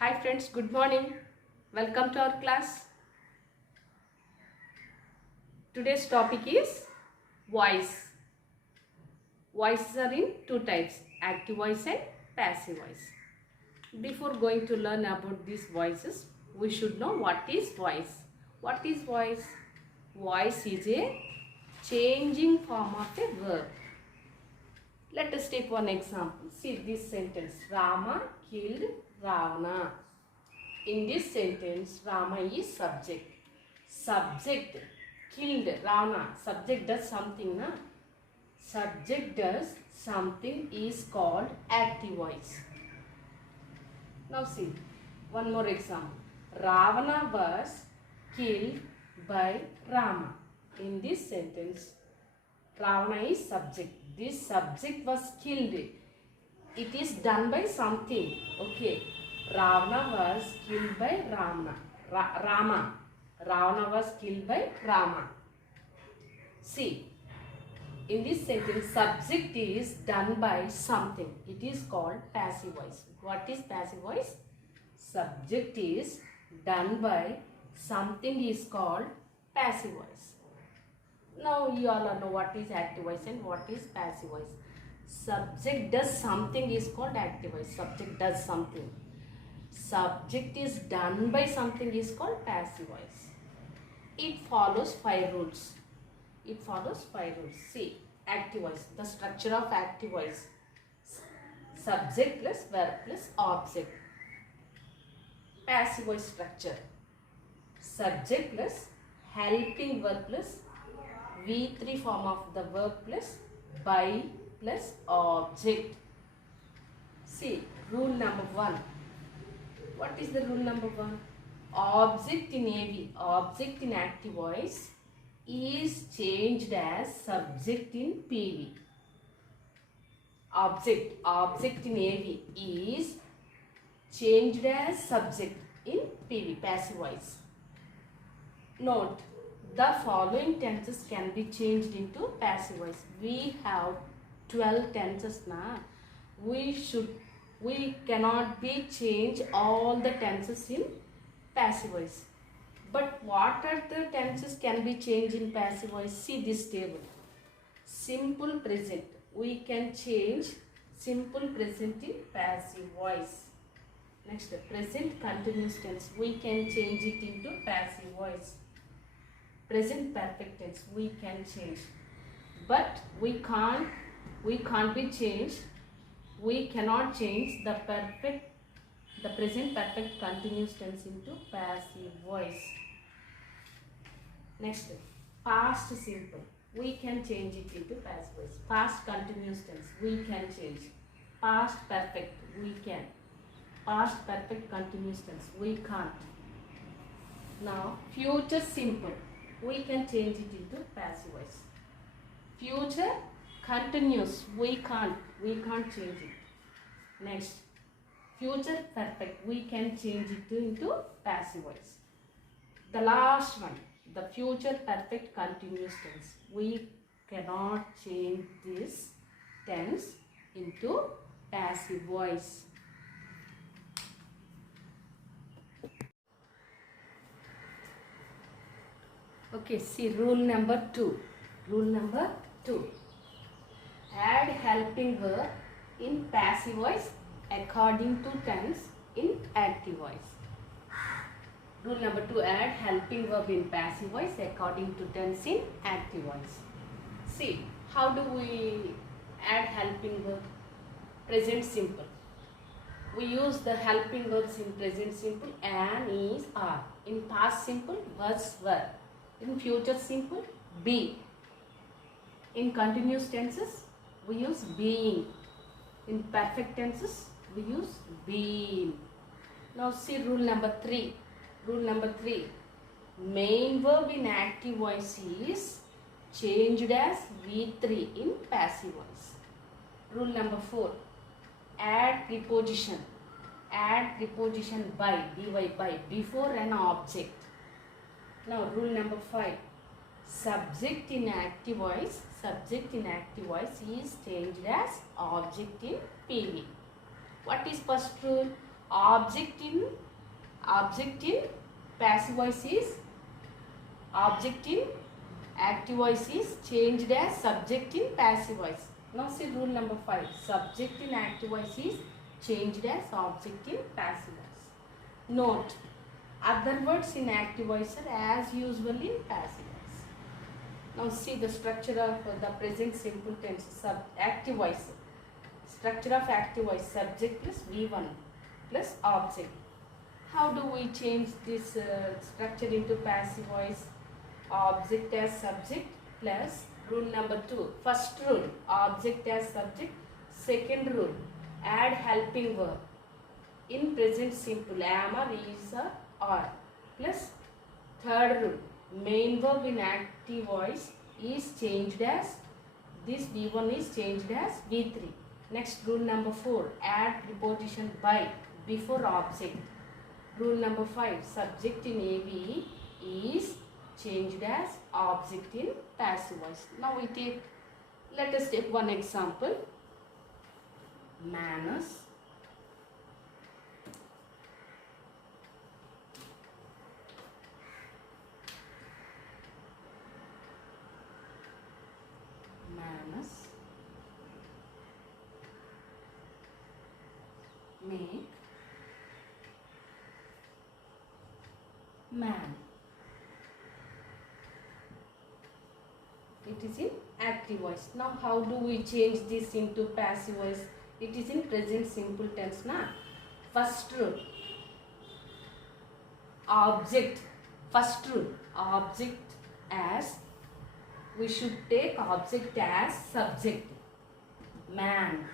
Hi friends, good morning. Welcome to our class. Today's topic is voice. Voices are in two types, active voice and passive voice. Before going to learn about these voices, we should know what is voice. What is voice? Voice is a changing form of a verb. Let us take one example. See this sentence, Rama killed Ravana. In this sentence, Rama is subject. Subject killed Ravana. Subject does something, na? Subject does something is called active voice. Now see, one more example. Ravana was killed by Rama. In this sentence, Ravana is subject. This subject was killed. It is done by something. Okay. Ravana was killed by Rama. Ravana was killed by Rama. See, in this sentence, subject is done by something. It is called passive voice. What is passive voice? Subject is done by something is called passive voice. Now you all know what is active voice and what is passive voice. Subject does something is called active voice. Subject does something. Subject is done by something is called passive voice. It follows 5 rules. It follows 5 rules. See, active voice. The structure of active voice. Subject plus verb plus object. Passive voice structure. Subject plus helping verb plus V3 form of the verb plus by plus object. See, rule number 1. What is the rule number 1? Object in AV, object in active voice is changed as subject in PV. Object in AV is changed as subject in PV, passive voice. Note, the following tenses can be changed into passive voice. We have 12 tenses now. We cannot be change all the tenses in passive voice. But what are the tenses can be changed in passive voice? See this table. Simple present. We can change simple present in passive voice. Next, present continuous tense. We can change it into passive voice. Present perfect tense. We can change. But we can't be changed. We cannot change the present perfect continuous tense into passive voice. Next, past simple. We can change it into passive voice. Past continuous tense. We can change. Past perfect. We can. Past perfect continuous tense. We can't. Now, future simple. We can change it into passive voice. Future continuous. We can't change it. Next, future perfect. We can change it into passive voice. The last one, the future perfect continuous tense. We cannot change this tense into passive voice. Okay, see rule number 2. Rule number 2. Add helping verb in passive voice according to tense in active voice. Rule number 2. Add helping verb in passive voice according to tense in active voice. See, how do we add helping verb? Present simple. We use the helping verbs in present simple am, is, are. In past simple, was, were. In future simple, be. In continuous tenses, we use being. In perfect tenses, we use been. Now see rule number 3. Rule number 3. Main verb in active voice is changed as V3 in passive voice. Rule number 4. Add preposition. Add preposition by, by, before an object. Now rule number 5. Subject in active voice is changed as object in PV. What is first rule? Object in passive voice is object in active voice is changed as subject in passive voice. Now see rule number 5. Subject in active voice is changed as object in passive voice. Note, other words in active voice are as usual in passive voice. Now see the structure of the present simple tense active voice. Structure of active voice: subject plus V1 plus object. How do we change this structure into passive voice? Object as subject plus rule number 2. First rule, object as subject. Second rule, add helping verb in present simple, am or is or are, plus third rule, main verb in active voice is changed as, this V1 is changed as V3. Next, rule number 4, add preposition by before object. Rule number 5, subject in AV is changed as object in passive voice. Now let us take one example. Manners. Make man. It is in active voice. Now how do we change this into passive voice? It is in present simple tense na. First rule, object. First rule, object as, we should take object as subject. Man.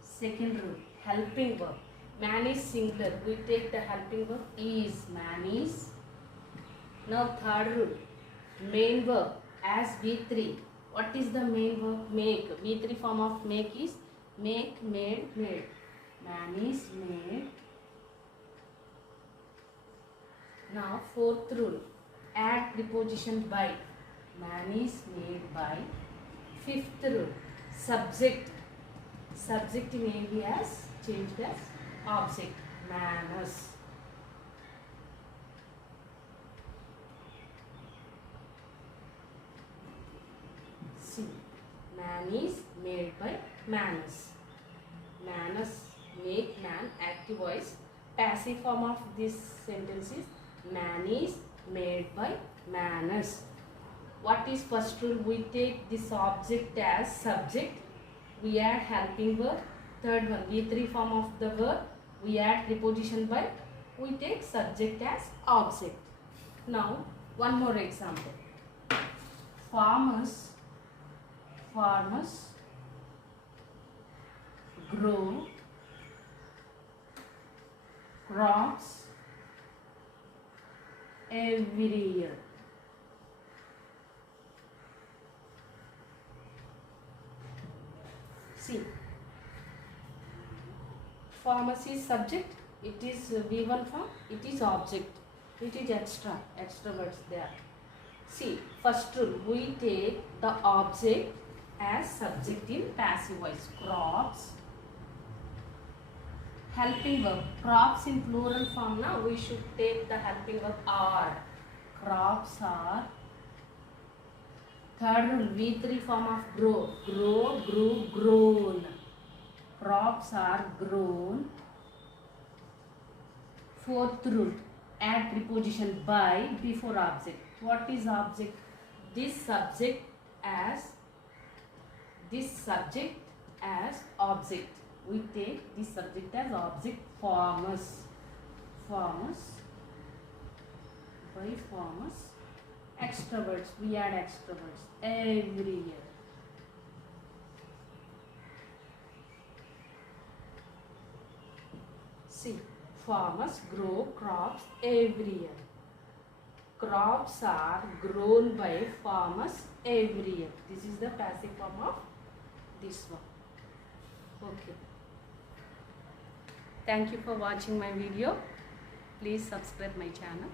Second rule, helping verb. Man is singular. We take the helping verb is. Man is. Now third rule, main verb as V3. What is the main verb? Make. V3 form of make is make, made, made. Man is made. Now fourth rule, add preposition by. Man is made by. Fifth rule, subject. Subject in AV as changed as object. Manners. See, man is made by manners. Manners, make man, active voice. Passive form of this sentence is man is made by manners. What is first rule? We take this object as subject. We add helping verb. Third one, V3 form of the verb. We add preposition by. We take subject as object. Now, one more example. Farmers grow crops every year. See, farmers is subject, it is V1 form, it is object, it is extra words there. See, first rule, we take the object as subject in passive voice. Crops, helping verb, crops in plural form. Now we should take the helping verb are. Crops are. Third rule, V3 form of grow. Grow, grew, grown. Crops are grown. Fourth rule, add preposition by before object. What is object? This subject as object. We take this subject as object. Farmers. By farmers. Extra words, we add extra words every year. See, farmers grow crops every year. Crops are grown by farmers every year. This is the passive form of this one. Okay. Thank you for watching my video. Please subscribe my channel.